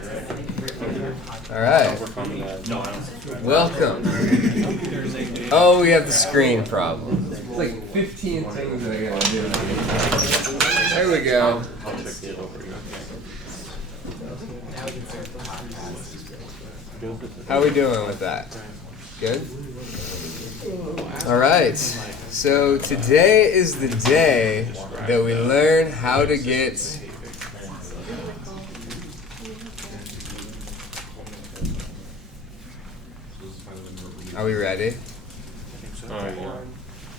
All right. Welcome. Oh, we have the screen problem. It's like 15 things that I gotta do. There we go. How are we doing with that? Good? All right. So today is the day that we learn how to get Are we ready?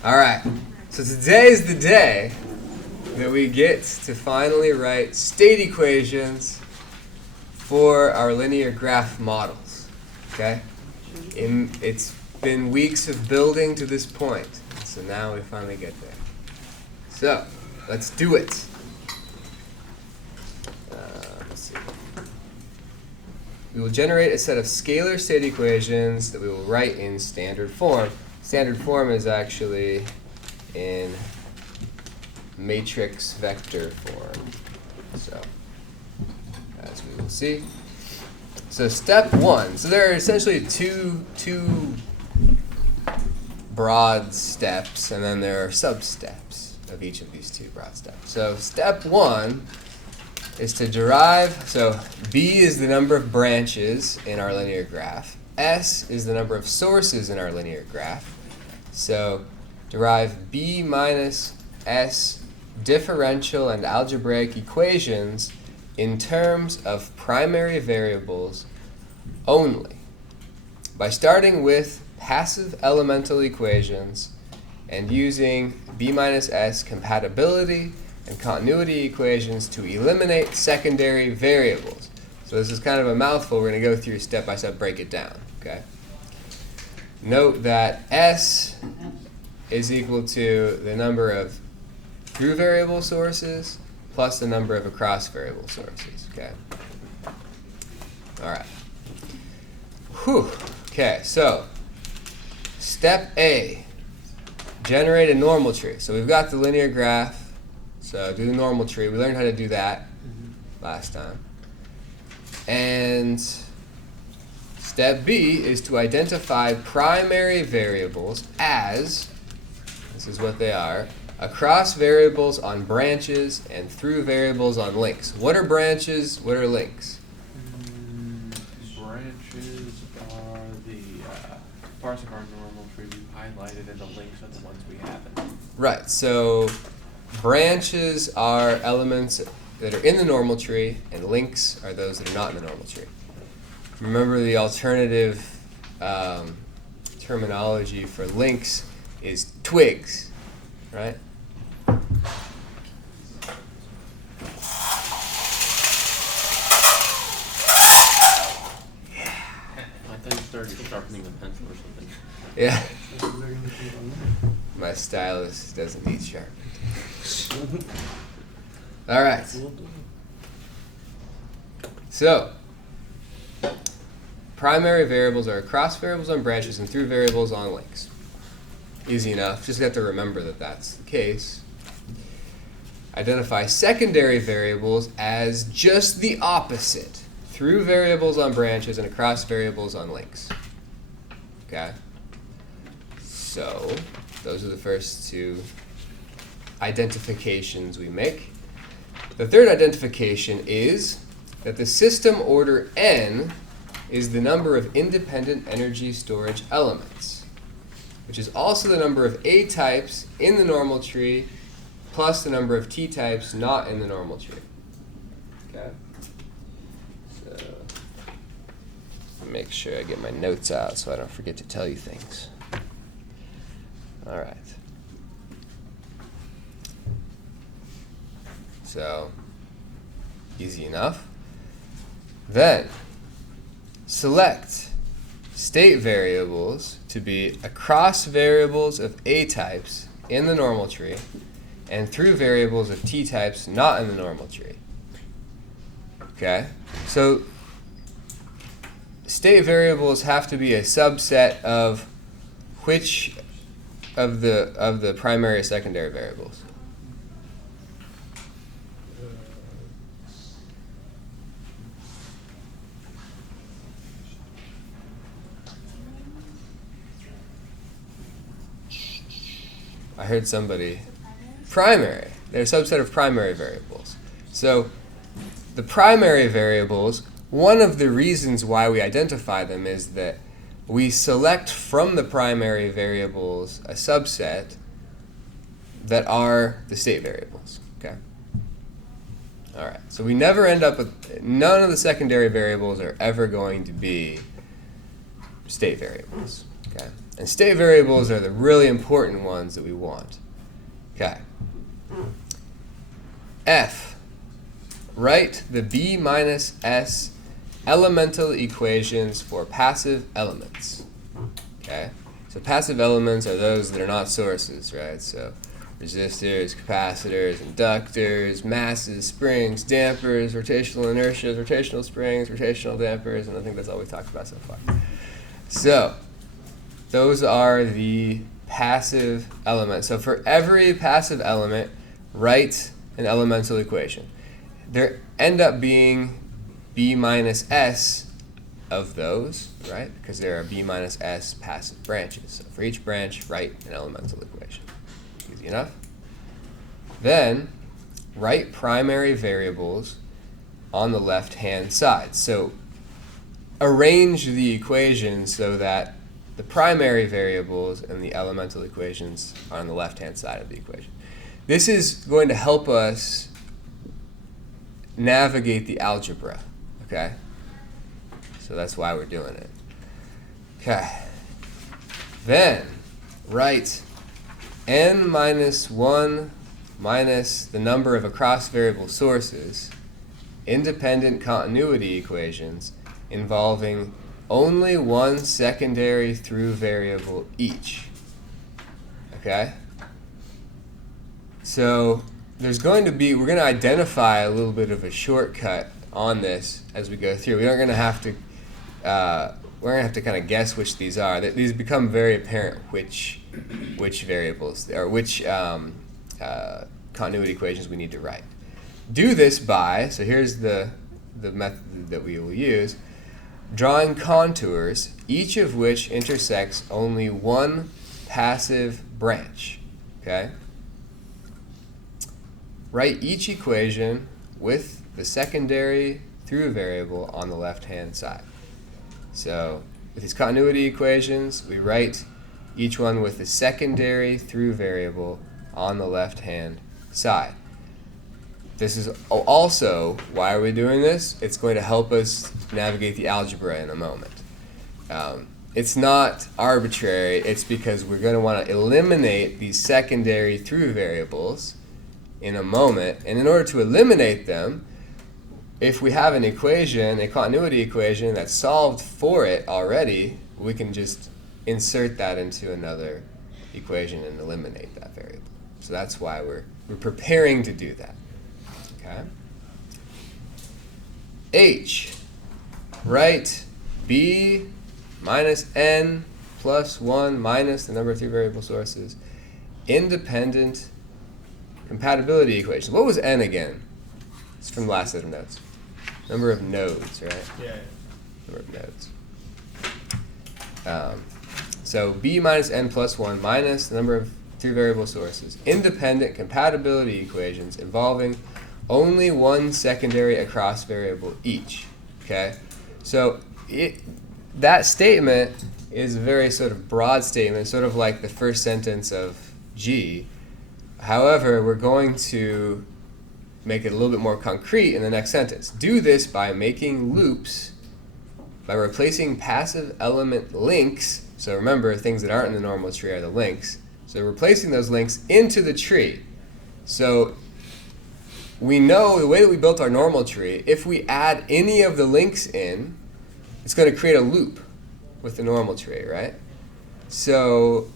All right. So today is the day that we get to finally write state equations for our linear graph models. Okay? It's been weeks of building to this point. So now we finally get there. So let's do it. Let's see. We will generate a set of scalar state equations that we will write in standard form. Standard form is actually in matrix vector form. So, as we will see. So step one. So there are essentially two broad steps, and then there are sub-steps of each of these two broad steps. So step one is to derive, so B is the number of branches in our linear graph. S is the number of sources in our linear graph. So derive B minus S differential and algebraic equations in terms of primary variables only by starting with passive elemental equations and using B minus S compatibility and continuity equations to eliminate secondary variables. So this is kind of a mouthful. We're going to go through step by step, break it down. Okay. Note that S is equal to the number of through variable sources plus the number of across variable sources. Okay. All right. Whew. Okay. So step A, generate a normal tree. So we've got the linear graph. So do the normal tree. We learned how to do that last time. And step B is to identify primary variables as, this is what they are, across variables on branches and through variables on links. What are branches? What are links? Branches are the parts of our normal tree we've highlighted, and the links are the ones we haven't. Right. So branches are elements that are in the normal tree, and links are those that are not in the normal tree. Remember, the alternative terminology for links is twigs, right? I thought you started sharpening a pencil or something. Yeah. My stylus doesn't need sharpened. All right. So, primary variables are across variables on branches and through variables on links. Easy enough. Just have to remember that that's the case. Identify secondary variables as just the opposite. Through variables on branches and across variables on links. Okay? So, those are the first two identifications we make. The third identification is that the system order n is the number of independent energy storage elements, which is also the number of A types in the normal tree plus the number of T types not in the normal tree. Okay? So, make sure I get my notes out so I don't forget to tell you things. All right. So, easy enough. Then, select state variables to be across variables of A types in the normal tree and through variables of T types not in the normal tree. Okay? So, state variables have to be a subset of which of the primary or secondary variables? I heard somebody. Primary. They're a subset of primary variables. So the primary variables, one of the reasons why we identify them is that we select from the primary variables a subset that are the state variables. Okay. All right. So we never end up with, none of the secondary variables are ever going to be state variables. Okay. And state variables are the really important ones that we want. Okay. F. Write the B minus S elemental equations for passive elements. Okay. So passive elements are those that are not sources, right? So resistors, capacitors, inductors, masses, springs, dampers, rotational inertias, rotational springs, rotational dampers, and I think that's all we've talked about so far. So those are the passive elements. So for every passive element, write an elemental equation. There end up being B minus S of those, right? Because there are B minus S passive branches. So for each branch, write an elemental equation. Easy enough. Then write primary variables on the left-hand side. So arrange the equation so that the primary variables and the elemental equations are on the left-hand side of the equation. This is going to help us navigate the algebra, okay? So that's why we're doing it. Okay. Then write n minus 1 minus the number of across variable sources, independent continuity equations involving only one secondary through variable each. Okay? So there's going to be, we're going to identify a little bit of a shortcut on this as we go through. We aren't going to have to, we're going to have to kind of guess which these are. These become very apparent which variables, or which continuity equations we need to write. Do this by, so here's the method that we will use, drawing contours, each of which intersects only one passive branch. Okay? Write each equation with the secondary through variable on the left-hand side. So with these continuity equations, we write each one with the secondary through variable on the left-hand side. This is also, why are we doing this? It's going to help us navigate the algebra in a moment. It's not arbitrary, it's because we're going to want to eliminate these secondary through variables in a moment. And in order to eliminate them, if we have an equation, a continuity equation that's solved for it already, we can just insert that into another equation and eliminate that variable. So that's why we're preparing to do that. Okay. H, write B minus n plus 1 minus the number of three variable sources, independent compatibility equations. What was n again? It's from the last set of notes. Number of nodes, right? Yeah. Number of nodes. So b minus n plus 1 minus the number of three variable sources, independent compatibility equations involving only one secondary across variable each. Okay? So that statement is a very sort of broad statement, sort of like the first sentence of G. However, we're going to make it a little bit more concrete in the next sentence. Do this by making loops, by replacing passive element links. So remember, things that aren't in the normal tree are the links. So replacing those links into the tree. So we know the way that we built our normal tree, if we add any of the links in, it's going to create a loop with the normal tree, right? So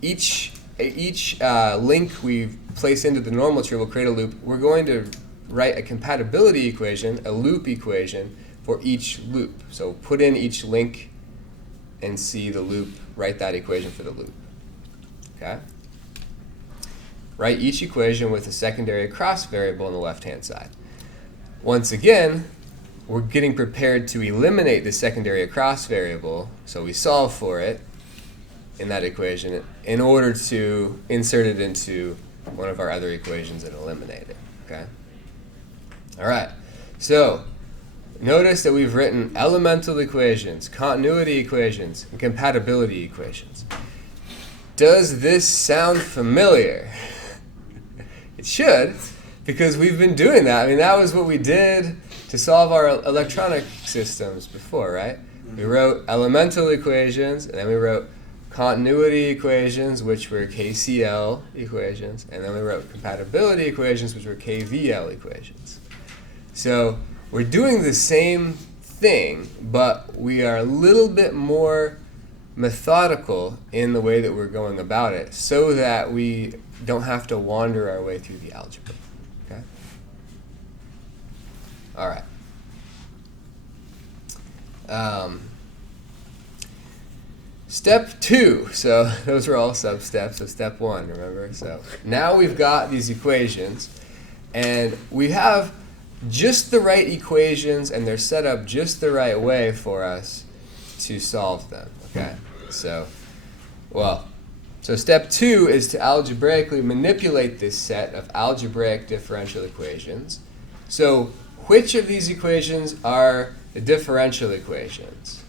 each link we place into the normal tree will create a loop. We're going to write a compatibility equation, a loop equation, for each loop. So put in each link and see the loop, write that equation for the loop. Okay? Write each equation with a secondary across variable on the left-hand side. Once again, we're getting prepared to eliminate the secondary across variable, so we solve for it. in that equation in order to insert it into one of our other equations and eliminate it. Okay? All right. So notice that we've written elemental equations, continuity equations, and compatibility equations. Does this sound familiar? It should, because we've been doing that. I mean, that was what we did to solve our electronic systems before, right? We wrote elemental equations, and then we wrote continuity equations, which were KCL equations, and then we wrote compatibility equations, which were KVL equations. So we're doing the same thing, but we are a little bit more methodical in the way that we're going about it so that we don't have to wander our way through the algebra. Okay? All right. Step 2. So those are all sub-steps of step 1, remember? So now we've got these equations, and we have just the right equations, and they're set up just the right way for us to solve them. Okay? So step 2 is to algebraically manipulate this set of algebraic differential equations. So which of these equations are the differential equations?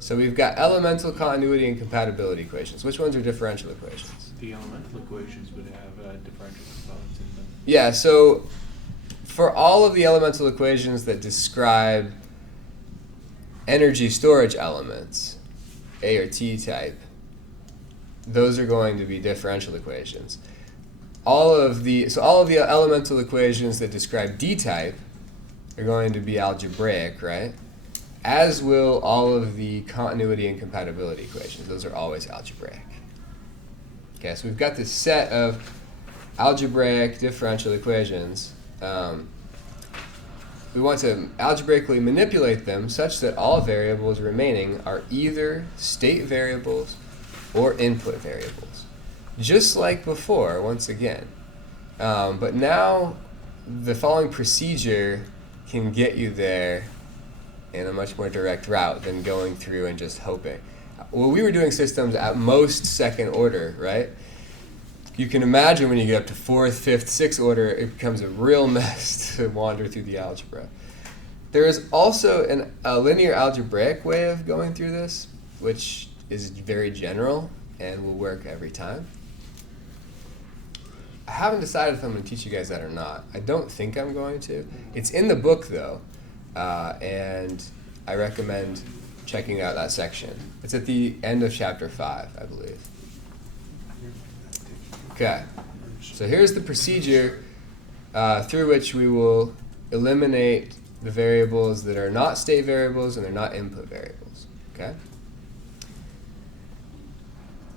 So we've got elemental, continuity, and compatibility equations. Which ones are differential equations? The elemental equations would have differential components in them. Yeah, so for all of the elemental equations that describe energy storage elements, A or T type, those are going to be differential equations. All of the elemental equations that describe D type are going to be algebraic, right? As will all of the continuity and compatibility equations. Those are always algebraic. Okay, so we've got this set of algebraic differential equations. We want to algebraically manipulate them such that all variables remaining are either state variables or input variables. Just like before, once again. But now the following procedure can get you there in a much more direct route than going through and just hoping. Well, we were doing systems at most second order, right? You can imagine when you get up to fourth, fifth, sixth order, it becomes a real mess to wander through the algebra. There is also a linear algebraic way of going through this, which is very general and will work every time. I haven't decided if I'm going to teach you guys that or not. I don't think I'm going to. It's in the book, though, and I recommend checking out that section. It's at the end of chapter 5, I believe. Okay, so here's the procedure through which we will eliminate the variables that are not state variables and they're not input variables. Okay?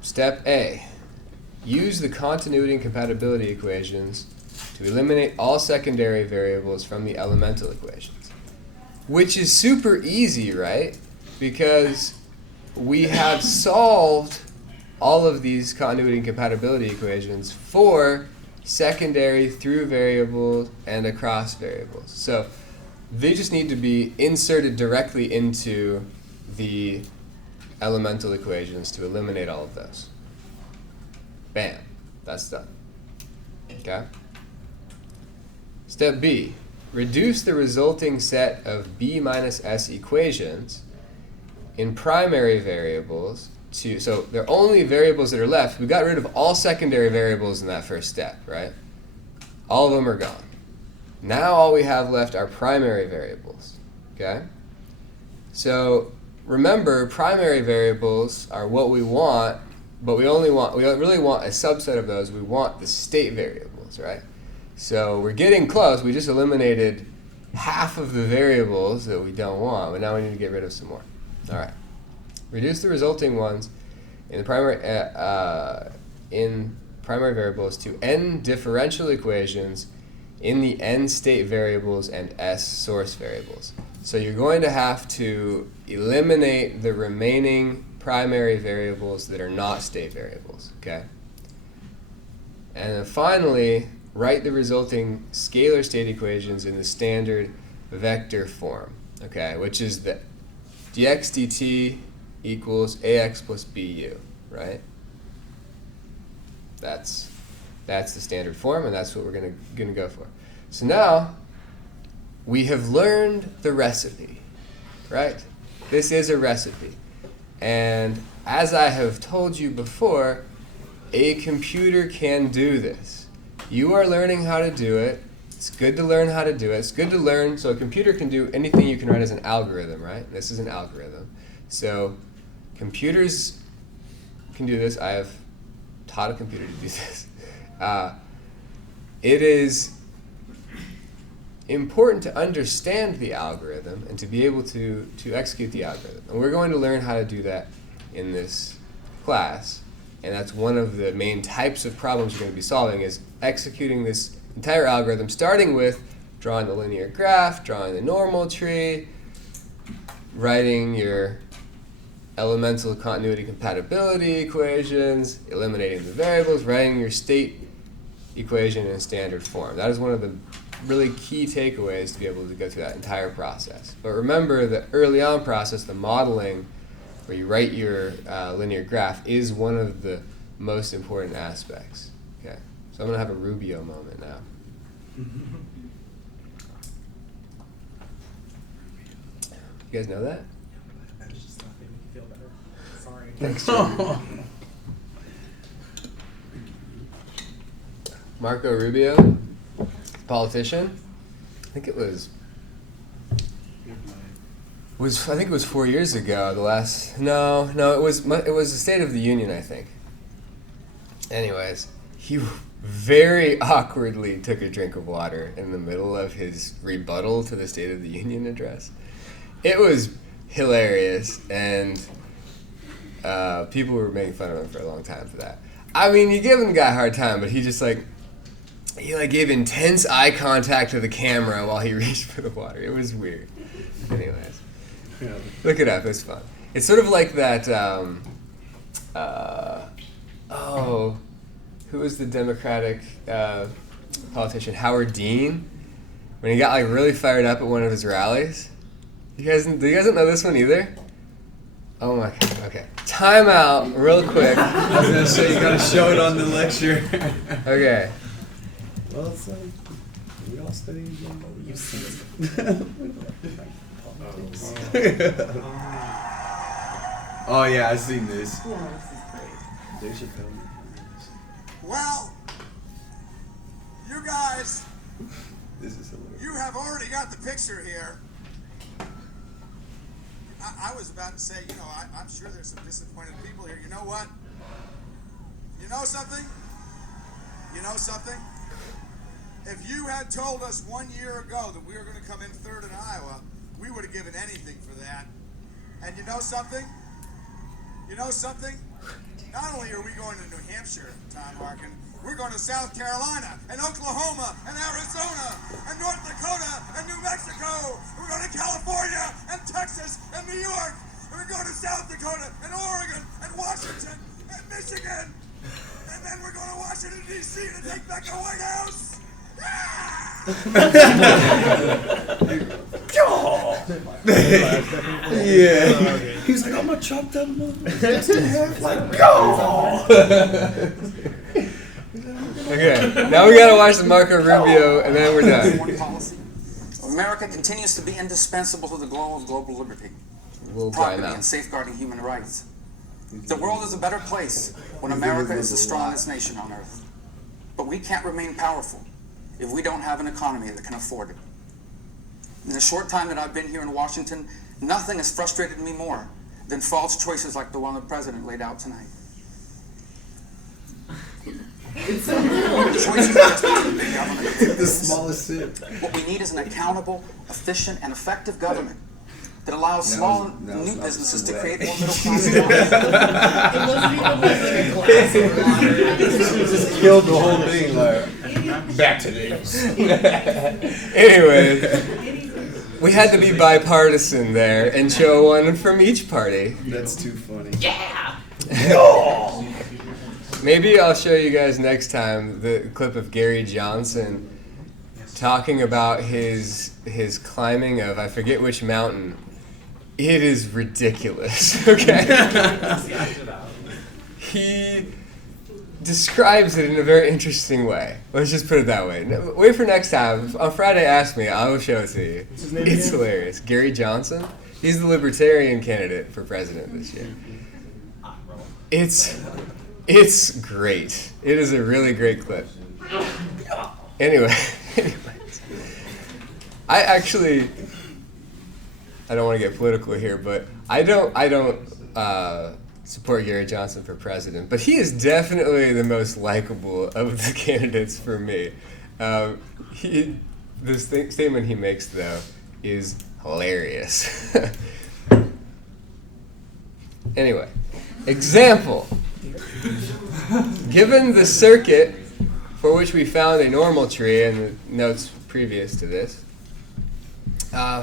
Step A. Use the continuity and compatibility equations to eliminate all secondary variables from the elemental equations. Which is super easy, right? Because we have solved all of these continuity and compatibility equations for secondary through variables and across variables. So they just need to be inserted directly into the elemental equations to eliminate all of those. Bam, that's done. Okay? Step B, reduce the resulting set of B minus S equations in primary variables to, so there are only variables that are left. We got rid of all secondary variables in that first step, right? All of them are gone. Now all we have left are primary variables, okay? So remember, primary variables are what we want, but we don't really want a subset of those. We want the state variables, right? So we're getting close. We just eliminated half of the variables that we don't want, but now we need to get rid of some more. All right. Reduce the resulting ones in the primary variables to n differential equations in the n state variables and s source variables. So you're going to have to eliminate the remaining primary variables that are not state variables, okay? And then finally, write the resulting scalar state equations in the standard vector form, okay, which is the dx dt equals ax plus bu, right? That's the standard form, and that's what we're gonna go for. So now we have learned the recipe, right? This is a recipe. And as I have told you before, a computer can do this. You are learning how to do it. It's good to learn how to do it. It's good to learn, so a computer can do anything you can write as an algorithm, right? This is an algorithm. So computers can do this. I have taught a computer to do this. It is important to understand the algorithm and to be able to execute the algorithm. And we're going to learn how to do that in this class. And that's one of the main types of problems you're going to be solving, is executing this entire algorithm, starting with drawing the linear graph, drawing the normal tree, writing your elemental continuity compatibility equations, eliminating the variables, writing your state equation in standard form. That is one of the really key takeaways to be able to go through that entire process. But remember, the early on process, the modeling, where you write your linear graph, is one of the most important aspects. Okay, so I'm going to have a Rubio moment now. You guys know that? I was just laughing, make you feel better. Sorry. Thanks, Joe. Marco Rubio, politician. I think it was 4 years ago. It was the State of the Union, I think. Anyways, he very awkwardly took a drink of water in the middle of his rebuttal to the State of the Union address. It was hilarious, and people were making fun of him for a long time for that. I mean, you give the guy a hard time, but he gave intense eye contact to the camera while he reached for the water. It was weird. Anyways, look it up. It's fun. It's sort of like that. Who was the Democratic politician? Howard Dean, when he got really fired up at one of his rallies. Do you guys not know this one either? Oh my god. Okay. Time out real quick. I was gonna say, you gotta show it on the lecture. Okay. Well, it's we all study You see Oh yeah, I've seen this. Oh, this is great. Dave Chappelle. Well, you guys, This is hilarious. you have already got the picture here. I was about to say, I'm sure there's some disappointed people here. You know what? You know something? If you had told us 1 year ago that we were going to come in third in Iowa, we would have given anything for that. And you know something? Not only are we going to New Hampshire, Tom Harkin, we're going to South Carolina and Oklahoma and Arizona and North Dakota and New Mexico. We're going to California and Texas and New York. And we're going to South Dakota and Oregon and Washington and Michigan. And then we're going to Washington, D.C. to take back the White House. Yeah. He's like, I'm gonna chop that motherfucker in half. Like, go. Okay. Now we gotta watch the Marco Rubio, and then we're done. Foreign policy of America continues to be indispensable to the goal of global liberty, We'll dry property, and mouth. safeguarding human rights. The world is a better place when America is the strongest nation on earth. But we can't remain powerful if we don't have an economy that can afford it. In the short time that I've been here in Washington, nothing has frustrated me more than false choices like the one the president laid out tonight. Choices that expect big government to do The this. smallest sip. What we need is an accountable, efficient, and effective government that allows small and new businesses to create more middle class jobs. Just killed the whole thing. Like, back to this. Anyway, we had to be bipartisan there and show one from each party. That's too funny. Maybe I'll show you guys next time the clip of Gary Johnson talking about his climbing of, I forget which mountain, It is ridiculous. Okay. He describes it in a very interesting way. Let's just put it that way. Wait for next time. On Friday, ask me. I will show it to you. What's his name It's again? hilarious. Gary Johnson. He's the Libertarian candidate for president this year. It's great. It is a really great clip. Anyway, I don't want to get political here, but I don't support Gary Johnson for president, but he is definitely the most likable of the candidates for me. Statement he makes, though, is hilarious. Anyway, example. Given the circuit for which we found a normal tree in the notes previous to this,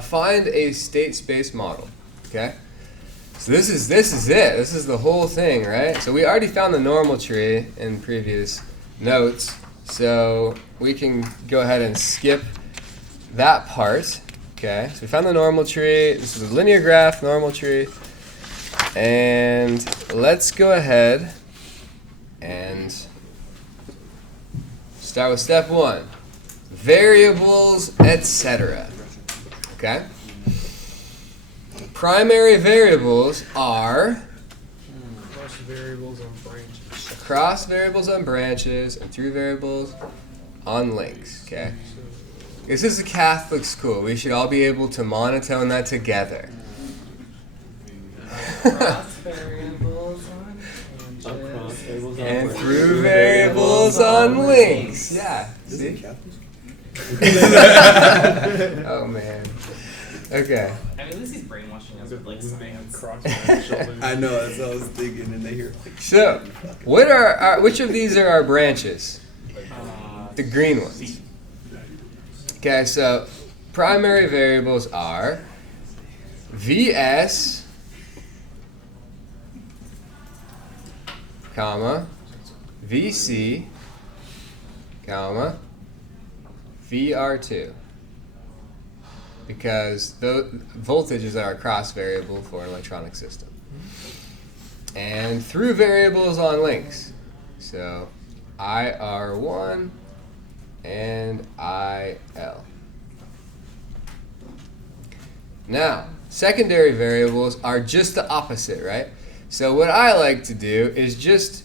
find a state space model. Okay? So this is it. This is the whole thing, right? So we already found the normal tree in previous notes, so we can go ahead and skip that part. Okay? So we found the normal tree. This is a linear graph, normal tree. And let's go ahead and start with step 1. Variables, etc. Okay? Primary variables are Cross variables on branches. across variables on branches and through variables on links. Okay? This is a Catholic school. We should all be able to monotone that together. Cross variables on Across tangents. tables on And links. through variables on links. Yeah. This is See? Catholic school? Oh man. Okay. I mean, at least he's brainwashing us with like science. I know, that's what I was thinking, and they hear like, So, which of these are our branches? The green ones. Okay, so primary variables are VS, comma, VC, comma, VR2. Because voltages are a cross variable for an electronic system. And through variables on links. So IR1 and IL. Now, secondary variables are just the opposite, right? So what I like to do is just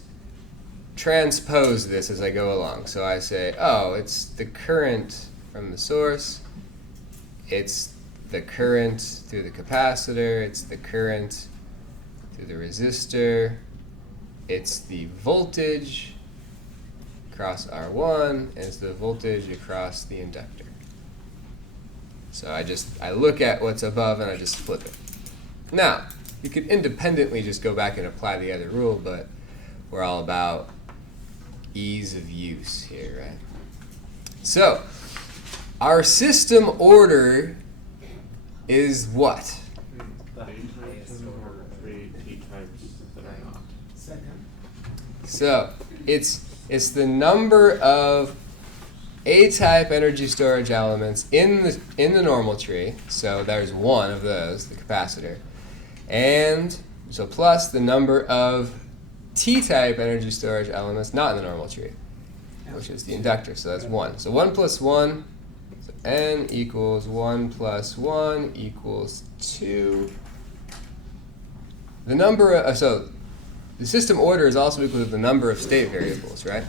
transpose this as I go along. So I say, oh, it's the current from the source, it's the current through the capacitor, it's the current through the resistor, it's the voltage across R1, and it's the voltage across the inductor. So I look at what's above and I just flip it. Now, you could independently just go back and apply the other rule, but we're all about ease of use here, right? So, our system order is what? So, it's the number of A-type energy storage elements in the normal tree. So there's one of those, the capacitor. And so plus the number of T-type energy storage elements not in the normal tree, which is the inductor. So that's 1. So 1 plus 1, so N equals 1 plus 1 equals 2. The number of, so the system order is also equal to the number of state variables, right?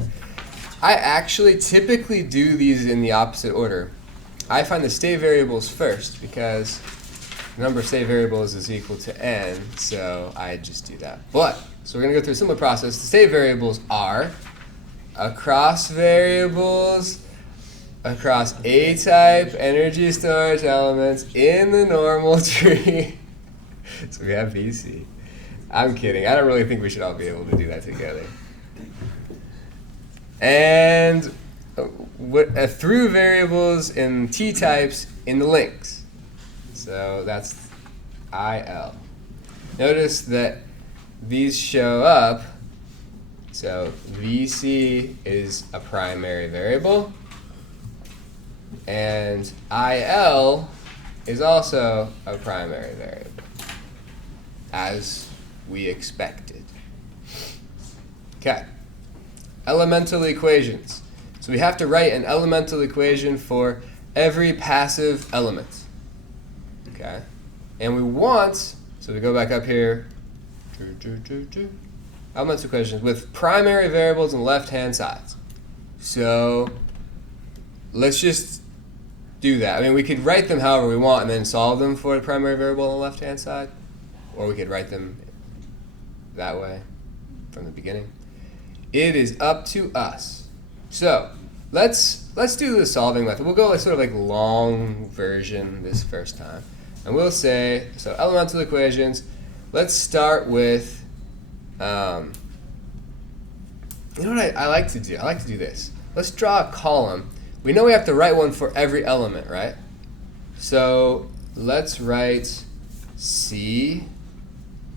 I actually typically do these in the opposite order. I find the state variables first because the number of state variables is equal to n, so I just do that. But, so we're going to go through a similar process. The state variables are across variables, across A-type energy storage elements in the normal tree. So we have VC. I'm kidding. I don't really think we should all be able to do that together. And through variables in T-types in the links. So that's IL. Notice that these show up. So VC is a primary variable. And IL is also a primary variable. as we expected. Okay. Elemental equations. So we have to write an elemental equation for every passive element. Okay. And we want, so we go back up here, elemental equations with primary variables on the left-hand sides. So let's just do that. I mean, we could write them however we want and then solve them for the primary variable on the left-hand side. Or we could write them that way from the beginning. It is up to us. So let's do the solving method. We'll go sort of like long version this first time. And we'll say, so elemental equations, let's start with, you know what I like to do? I like to do this. Let's draw a column. We know we have to write one for every element, right? So let's write C,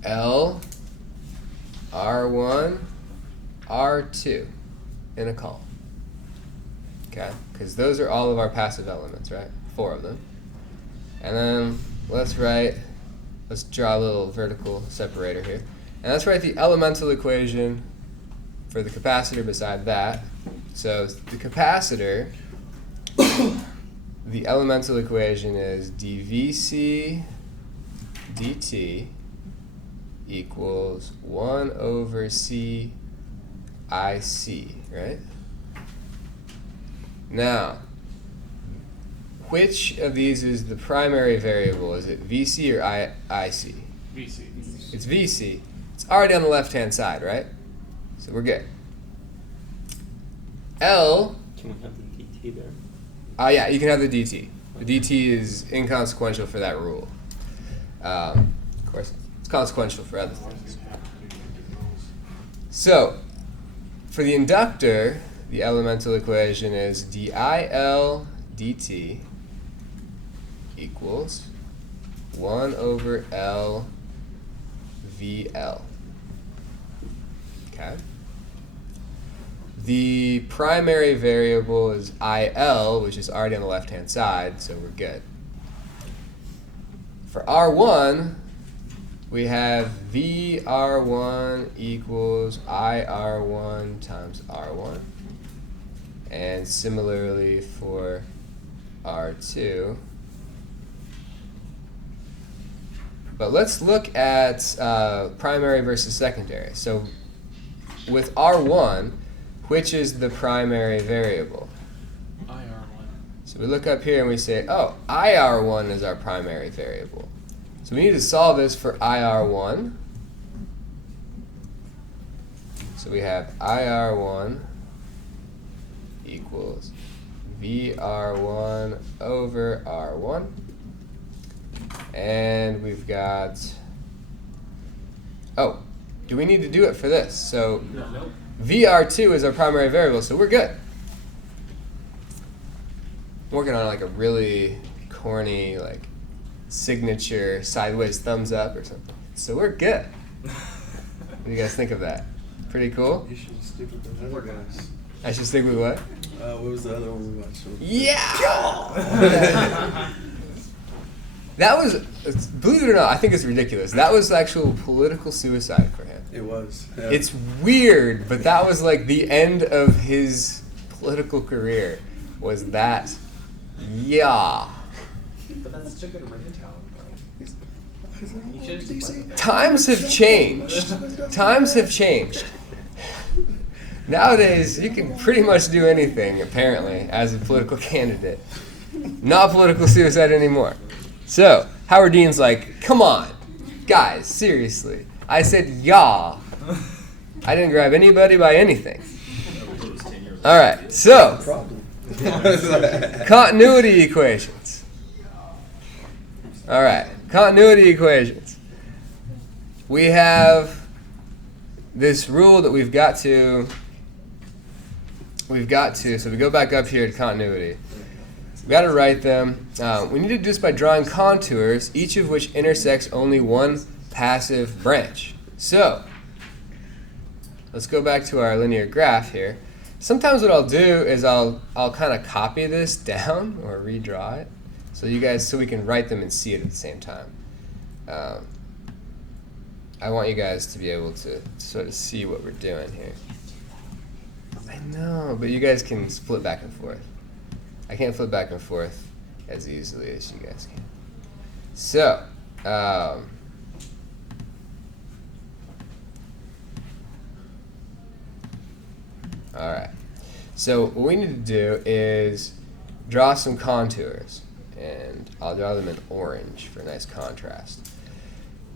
L, R1, R2 in a column. Okay, because those are all of our passive elements, right? 4 of them. And then let's draw a little vertical separator here. And let's write the elemental equation for the capacitor beside that. So the capacitor, the elemental equation is dVc dt equals 1 over C IC, right? Now, which of these is the primary variable? Is it VC or IC? VC. It's VC. It's already on the left-hand side, right? So we're good. L, Can we have the DT there? yeah, you can have the DT. The DT is inconsequential for that rule. Of course, it's consequential for other things. So, for the inductor, the elemental equation is DIL dt equals 1 over L VL. Okay. The primary variable is IL, which is already on the left-hand side, so we're good. For R1, we have VR1 equals IR1 times R1. And similarly for R2. But let's look at primary versus secondary. So with R1, which is the primary variable? IR1. So we look up here and we say, oh, IR1 is our primary variable. So we need to solve this for IR1. So we have IR1 equals VR1 over R1. And we've got, oh, do we need to do it for this? So Nope. VR2 is our primary variable, so we're good. I'm working on like a really corny like signature sideways thumbs up or something. So we're good. What do you guys think of that? Pretty cool? You should stick with the other guys. I should stick with what? What was the other one we watched? Yeah! That was, believe it or not, I think it's ridiculous. That was actual political suicide for him. It was. Yeah. It's weird, but that was like the end of his political career. Was that? Yeah. But that's such a good ringtone. You should just play with it. Times have changed. Times have changed. Nowadays, you can pretty much do anything, apparently, as a political candidate. Not political suicide anymore. So, Howard Dean's like, come on, guys, seriously. I said, yeah. I didn't grab anybody by anything. All right, so, Problem. continuity equations. All right, continuity equations. We have this rule that we've got to, so we go back up here to continuity. We've got to write them. We need to do this by drawing contours, each of which intersects only one passive branch. So, let's go back to our linear graph here. Sometimes what I'll do is I'll kind of copy this down or redraw it, so we can write them and see it at the same time. I want you guys to be able to sort of see what we're doing here. I know, but you guys can flip back and forth. I can't flip back and forth as easily as you guys can. So, all right. So what we need to do is draw some contours, and I'll draw them in orange for a nice contrast.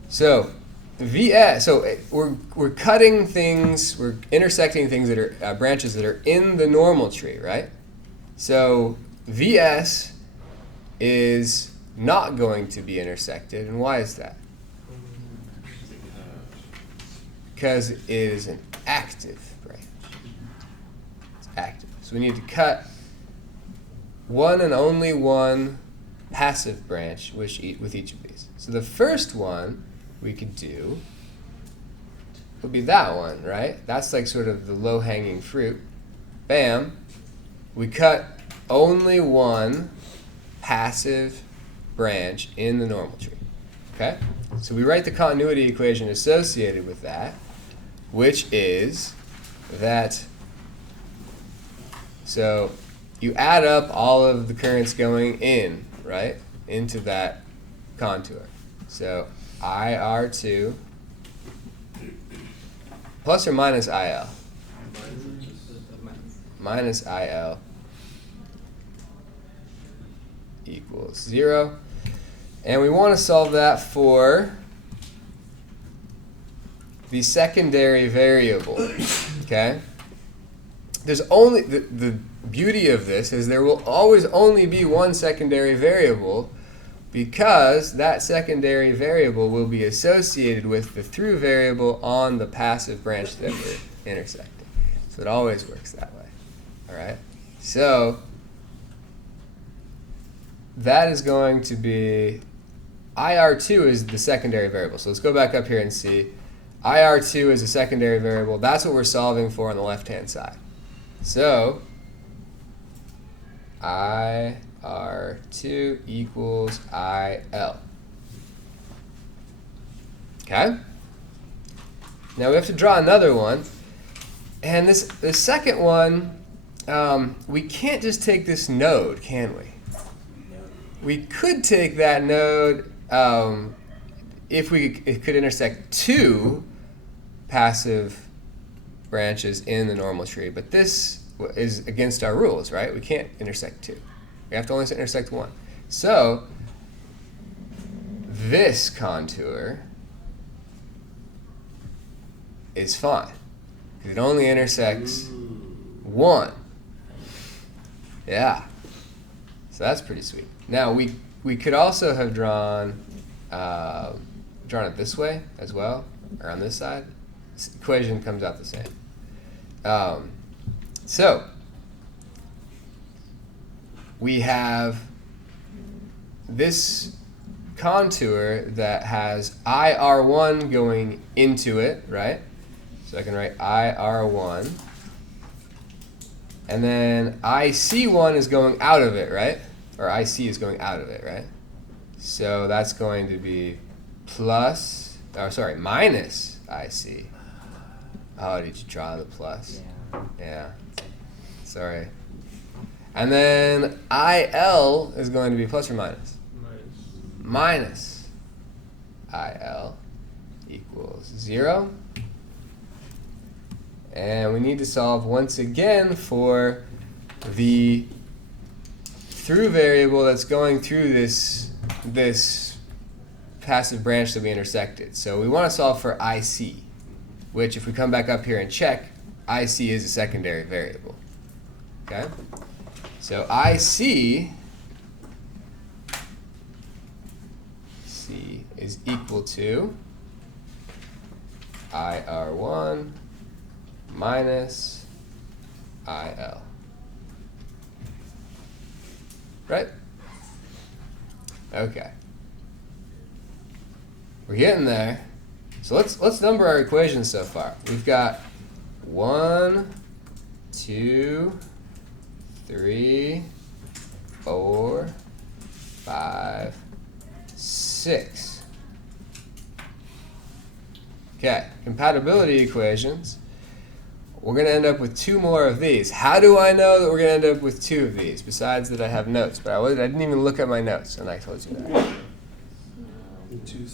So VS. So we're cutting things. We're intersecting things that are branches that are in the normal tree, right? So VS is not going to be intersected, and why is that? Because it is an active branch. It's active. So we need to cut one and only one passive branch with each of these. So the first one we could do would be that one, right? That's like sort of the low-hanging fruit. Bam. We cut only one passive branch in the normal tree. Okay? So we write the continuity equation associated with that, which is that, so you add up all of the currents going in, right, into that contour. So IR2 plus or minus IL? Minus IL equals 0. And we want to solve that for the secondary variable, okay? There's only, the beauty of this is there will always only be one secondary variable, because that secondary variable will be associated with the through variable on the passive branch that we're intersecting. So it always works that way, all right? So that is going to be, IR2 is the secondary variable. So let's go back up here and see. IR2 is a secondary variable. That's what we're solving for on the left-hand side. So IR2 equals IL. Okay? Now we have to draw another one. And the second one, we can't just take this node, can we? We could take that node if it could intersect two passive branches in the normal tree, but this is against our rules, right? We can't intersect two. We have to only intersect one. So this contour is fine, because it only intersects one. Yeah. So that's pretty sweet. Now we could also have drawn it this way as well, or on this side. This equation comes out the same. So we have this contour that has IR1 going into it, right? So I can write IR1. And then IC1 is going out of it, right? Or IC is going out of it, right? So that's going to be minus IC. Oh, did you draw the plus? Yeah. Sorry. And then IL is going to be plus or minus? Minus IL equals 0. And we need to solve once again for the through variable that's going through this passive branch that we intersected. So we want to solve for IC, which if we come back up here and check, IC is a secondary variable. Okay? So IC is equal to IR1 minus IL. Right? Okay. We're getting there. So let's number our equations so far. We've got 1, 2, 3, 4, 5, 6. Okay, compatibility equations. We're going to end up with 2 more of these. How do I know that we're going to end up with 2 of these, besides that I have notes? But I didn't even look at my notes, and I told you that. The two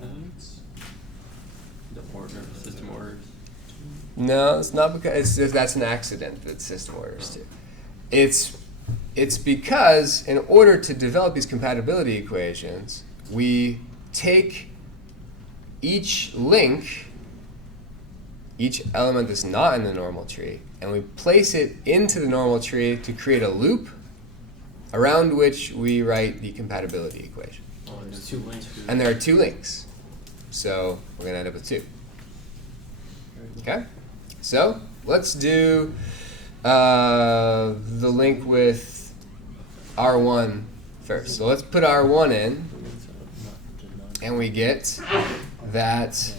Nodes. The order, system orders. No, it's not because it's just, that's an accident that system orders too. It's because in order to develop these compatibility equations, we take each link, each element that's not in the normal tree, and we place it into the normal tree to create a loop around which we write the compatibility equation. Oh, and there's 2 links. And there are 2 links. So we're going to end up with 2. Okay? So let's do the link with R1 first. So let's put R1 in, and we get that.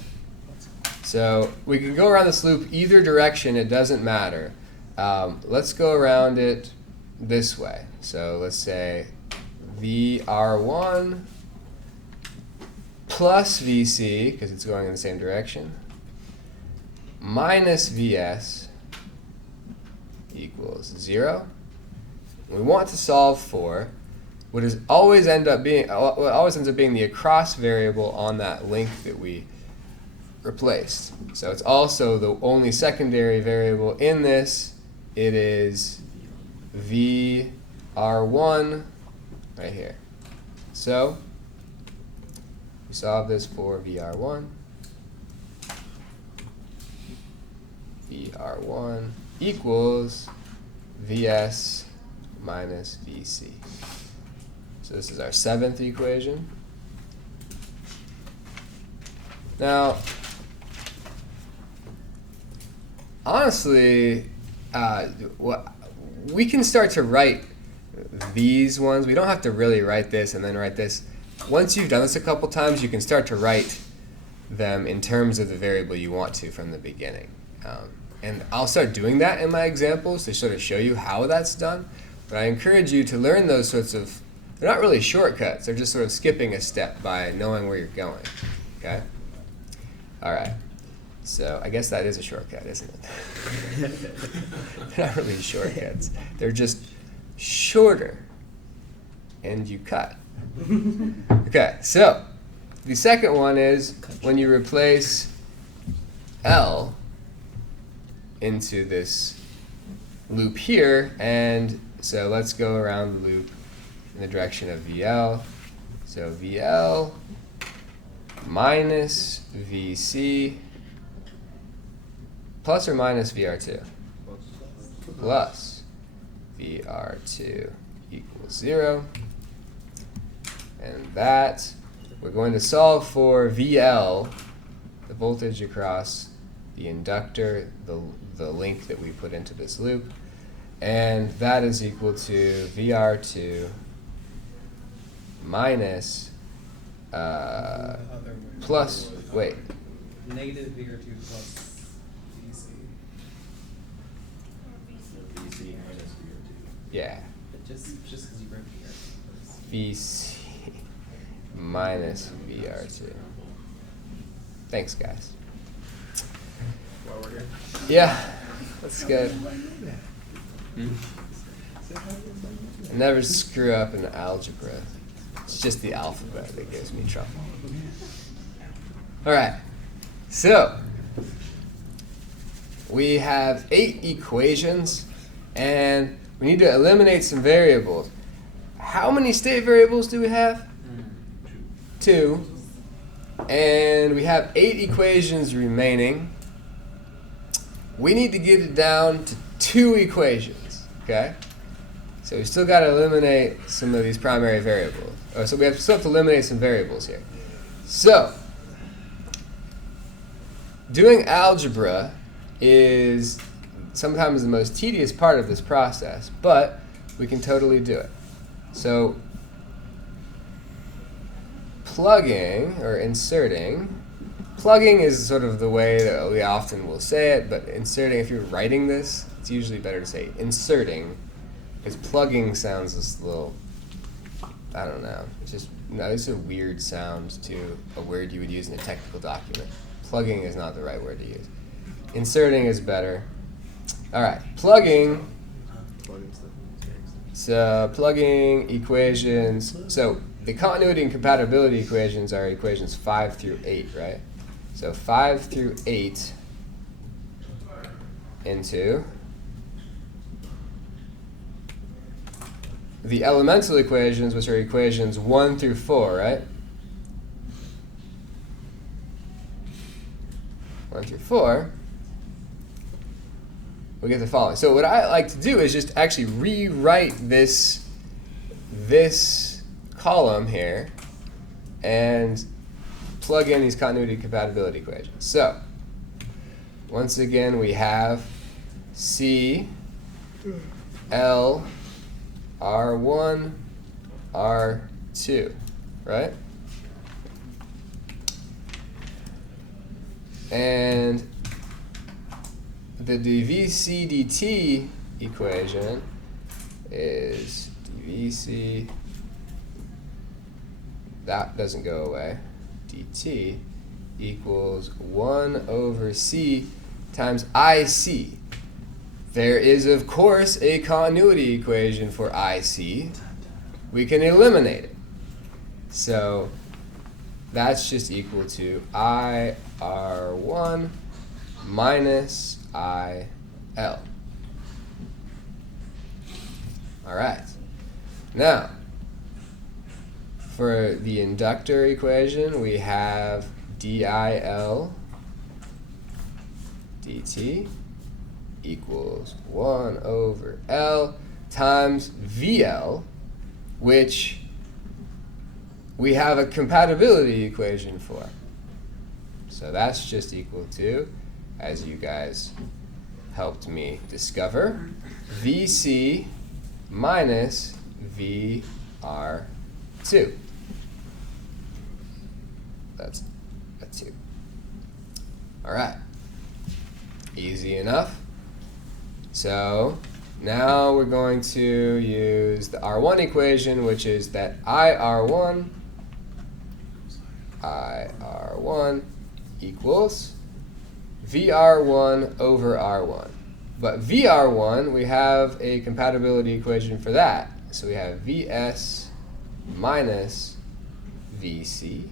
So we can go around this loop either direction, it doesn't matter. Let's go around it this way. So let's say VR1 plus VC, because it's going in the same direction, minus VS equals 0. We want to solve for what always ends up being the across variable on that link that we replaced. So it's also the only secondary variable in this. It is VR1 right here. So we solve this for VR1. VR1 equals VS minus VC. So this is our 7th equation. Now, honestly, we can start to write these ones. We don't have to really write this and then write this. Once you've done this a couple times, you can start to write them in terms of the variable you want to from the beginning. And I'll start doing that in my examples to sort of show you how that's done. But I encourage you to learn those sorts of, they're not really shortcuts, they're just sort of skipping a step by knowing where you're going. Okay? All right. So I guess that is a shortcut, isn't it? They're not really shortcuts. They're just shorter. And you cut. Okay, so the second one is when you replace L into this loop here, and so let's go around the loop in the direction of VL. So VL minus VC plus or minus VR2? Plus VR2 equals 0. And that, we're going to solve for VL, the voltage across the inductor, the link that we put into this loop. And that is equal to VR2 minus plus, wait. Negative VR2 plus VC. VC minus VR2. Yeah. Just because you wrote VR2 first. VC minus VR2. Thanks, guys. While we're here. Yeah, that's good. I never screw up in algebra. It's just the alphabet that gives me trouble. All right, so we have 8 equations, and we need to eliminate some variables. How many state variables do we have? 2. And we have 8 equations remaining. We need to get it down to 2 equations, okay? So we still got to eliminate some of these primary variables. So we still have to eliminate some variables here. So, doing algebra is sometimes the most tedious part of this process, but we can totally do it. So, plugging or inserting, plugging is sort of the way that we often will say it, but inserting, if you're writing this, it's usually better to say inserting, because plugging sounds just a little, I don't know, it's just no, this is a weird sound to a word you would use in a technical document. Plugging is not the right word to use. Inserting is better. All right, plugging. So plugging equations. So the continuity and compatibility equations are equations 5 through 8, right? So 5 through 8 into the elemental equations, which are equations 1 through 4, right? 1 through 4, we get the following. So what I like to do is just actually rewrite this column here and plug in these continuity compatibility equations. So once again, we have C, L, R1, R2, right? And the dVc dt equation is dVc, that doesn't go away, dt equals 1 over c times IC. There is, of course, a continuity equation for IC. We can eliminate it. So that's just equal to IR1 minus IL. All right. Now, for the inductor equation, we have DIL dt equals 1 over L times VL, which we have a compatibility equation for. So that's just equal to, as you guys helped me discover, VC minus VR2. That's a 2. All right. Easy enough. So now we're going to use the R1 equation, which is that IR1 equals VR1 over R1. But VR1, we have a compatibility equation for that. So we have VS minus VC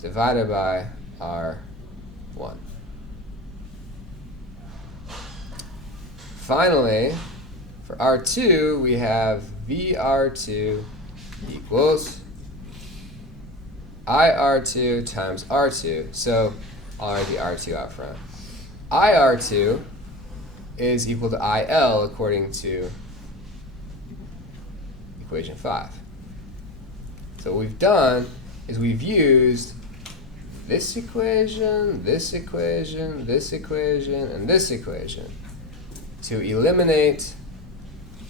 divided by R1. Finally, for R2, we have VR2 equals IR2 times R2. So I'll write the R2 out front. IR2 is equal to IL according to equation 5. So what we've done is we've used this equation, this equation, this equation, and this equation to eliminate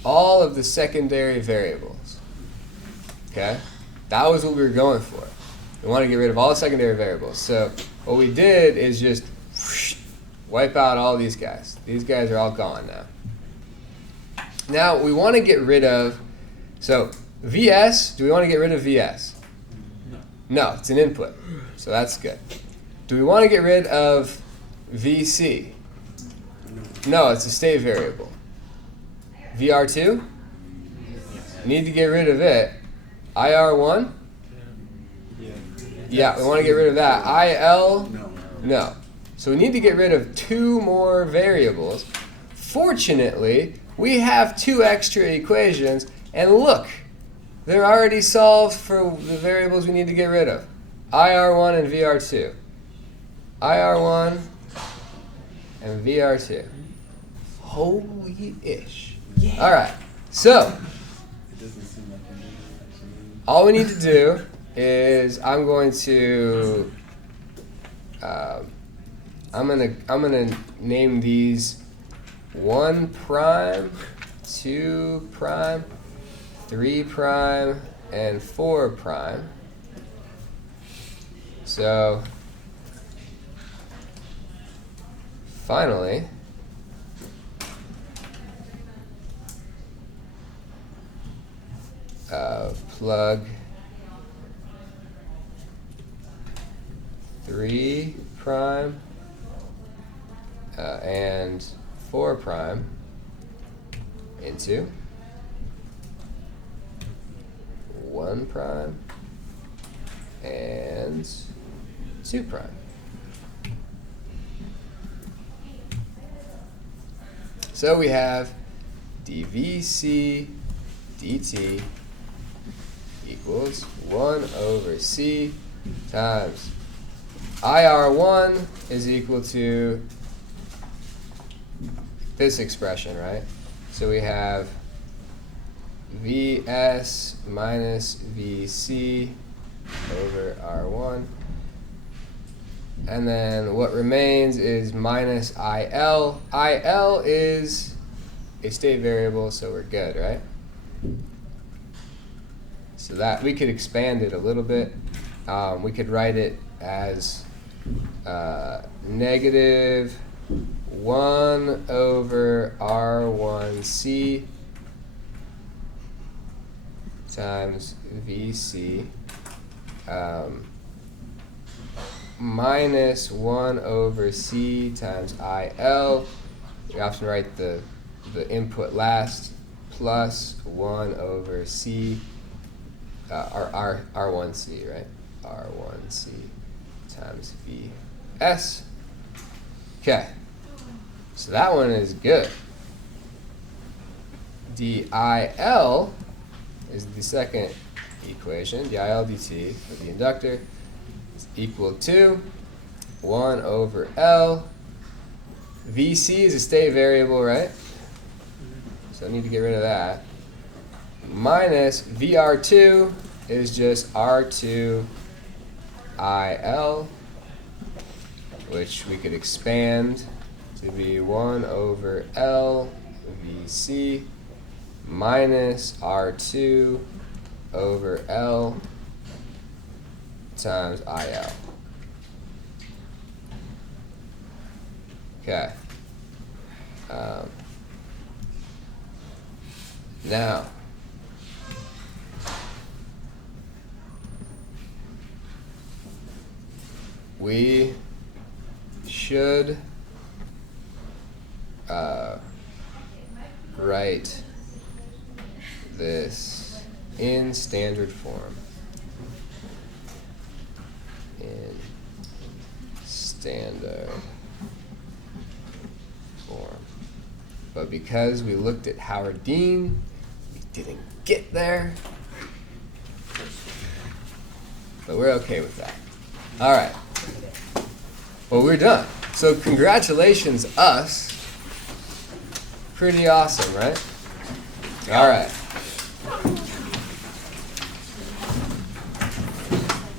all of the secondary variables. Okay? That was what we were going for. We want to get rid of all the secondary variables. So what we did is just wipe out all these guys. These guys are all gone now. Now we want to get rid of, so VS, do we want to get rid of VS? No, it's an input. So that's good. Do we want to get rid of VC? No, it's a state variable. VR2? Need to get rid of it. IR1? Yeah, we want to get rid of that. IL? No. So we need to get rid of 2 more variables. Fortunately, we have 2 extra equations, and look, they're already solved for the variables we need to get rid of. IR1 and VR2. IR1 and VR2. Holy-ish. Yeah. All right, so all we need to do is I'm gonna name these 1 prime, 2 prime, 3 prime, and 4 prime. So finally, plug 3 prime and 4 prime into 1 prime and 2 prime. So we have dvc dt equals 1 over c times IR1 is equal to this expression, right? So we have Vs minus Vc over R1. And then what remains is minus IL. IL is a state variable, so we're good, right? So that we could expand it a little bit. We could write it as negative 1 over R1C times Vc minus 1 over C times IL. We often write the input last, plus 1 over C, R1C, right? R1C times Vs. Okay, so that one is good. DIL is the second equation, DIL dt for the inductor is equal to 1 over L. Vc is a state variable, right? So I need to get rid of that. Minus VR2 is just R2 IL, which we could expand to be 1 over L Vc minus R2 over L times IL. Okay. Now, we should write this in standard form. In standard form. But because we looked at Howard Dean, we didn't get there. But we're okay with that. All right. Well, we're done. So congratulations, us. Pretty awesome, right? All right.